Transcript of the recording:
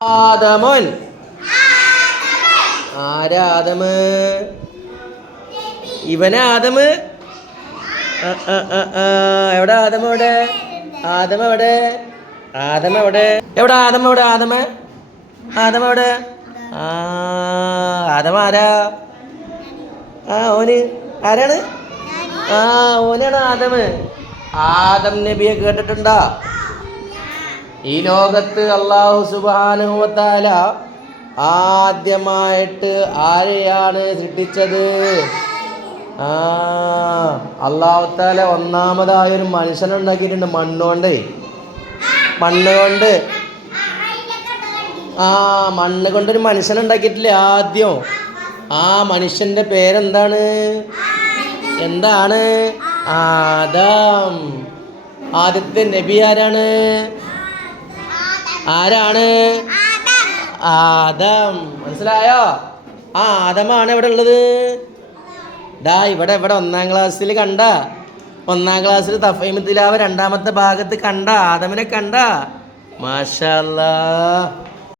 ആദമുൻ. ആരാ ആദമ്? ഇവനെ. എവിടെ ആദമ എവിടെ ആദമ എവിടെ ആദമ എവിടെ എവിടെ ആദമ എവിടെ ആദമ? ആദമ എവിടെ ആ ആദമ ആരാ? ആ ഓന് ആരാണ്? ആ ഓനാണ് ആദമ്. ആദം നബിയെ കേട്ടിട്ടുണ്ടോ? ഈ ലോകത്ത് അള്ളാഹു സുബാനുഹത്താല ആദ്യമായിട്ട് ആരെയാണ് സൃഷ്ടിച്ചത്? ആ അള്ളാഹുത്താല ഒന്നാമതായ ഒരു മനുഷ്യനുണ്ടാക്കിയിട്ടുണ്ട്. മണ്ണുകൊണ്ട്. മണ്ണ് കൊണ്ട് ആ മണ്ണ് കൊണ്ടൊരു മനുഷ്യനുണ്ടാക്കിയിട്ടില്ലേ ആദ്യം? ആ മനുഷ്യന്റെ പേരെന്താണ്? എന്താണ്? ആദാം. ആദ്യത്തെ നബി ആരാണ്? ആരാണ്? ആദം. മനസ്സിലായോ? ആ ആദമാണ് ഇവിടെ ഉള്ളത്? ഡാ ഇവിടെ ഇവിടെ ഒന്നാം ക്ലാസ്സിൽ കണ്ട. ഒന്നാം ക്ലാസ്സിൽ തഫൈമത്തിലാവ രണ്ടാമത്തെ ഭാഗത്ത് കണ്ട. ആദമിനെ കണ്ട. മാഷല്ലാ